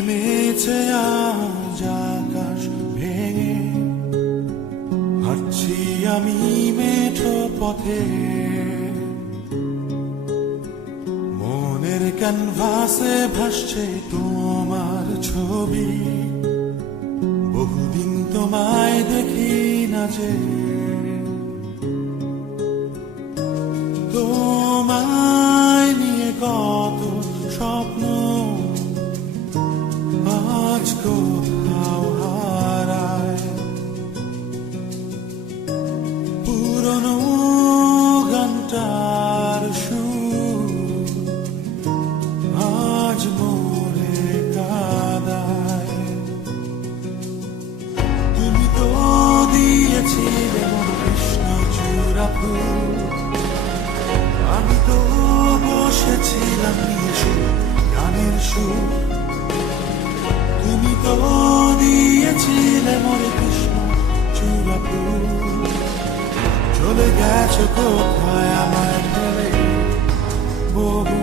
নেমেছে আজ আকাশ ভেঙে, হাঁটছি আমি মেঠো পথে, মনের ক্যানভাসে ভাসছে তোমার ছবি। বহুদিন তোমায় দেখি না যে, তোমায় নিয়ে কত স্বপ্ন আজ কোথাও হারায়। পুরনো গানটার সুর আজ মোরে কাঁদায়। তুমি তো দিয়েছিলে মন কৃষ্ণচূড়া ফুল, আমি তো বসেছিলাম নিয়ে গানের সুর। তুমি তো দিয়েছিলে মনে কৃষ্ণ চূড়া ফুল, চলে গেছো কোথায় আমায় ফেলে বহু